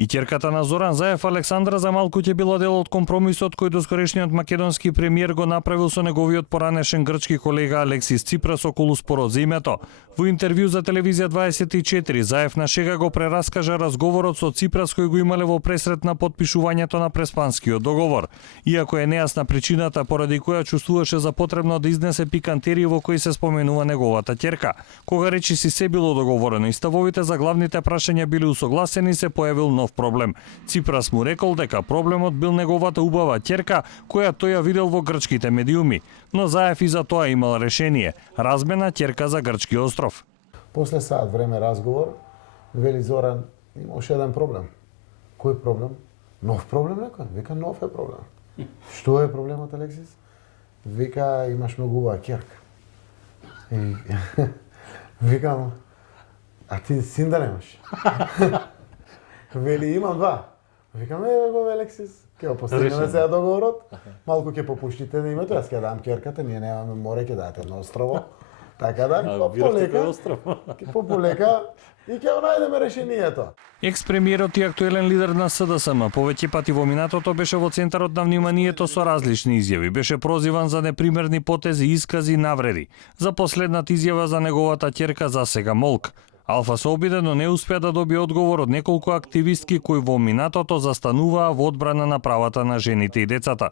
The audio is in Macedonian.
И ќерката на Зоран Заев, Александра, за малку ќе била дел од компромисот кој доскорешниот македонски премиер го направил со неговиот поранешен грчки колега Алексис Ципрас околу спорот за името. Во интервју за телевизија 24, Заев на шега го прераскажа разговорот со Ципрас кој го имале во пресрет на подпишувањето на Преспанскиот договор. Иако е нејасна причината поради која чувствуваше за потребно да изнесе пикантерии во кои се споменува неговата ќерка. Кога речиси се било договорено и ставовите за главните прашања били усогласени, се појавил нов проблем. Ципрас му рекол дека проблемот бил неговата убава ќерка, која тој ја видел во грчките медиуми, но Заев и за тоа имал решение – размена ќерка за грчки остров. После саат време разговор, вели Зоран, имаш еден проблем. Кој проблем? Нов проблем некој? Вика, нов е проблем. Што е проблемот, Алексис? Вика, имаш многу убава ќерка. И викам, а ти син да немаш? Вели, имам два. Викам, еве го, Алексис, ќе го постигнеме сега договорот, малку ќе попуштите на името, јас ќе дам ќерката, ние немаме море, ќе дадете едно острово. Така да, полека и ќе го најдеме решението. Екс-премиерот и актуелен лидер на СДСМ повеќе пати во минатото беше во центарот на вниманието со различни изјави. Беше прозиван за непримерни потези, искази и навреди. За последната изјава за неговата ќерка засега молк. Алфа се обиде, но не успеа да добие одговор од неколку активистки кои во минатото застануваа во одбрана на правата на жените и децата.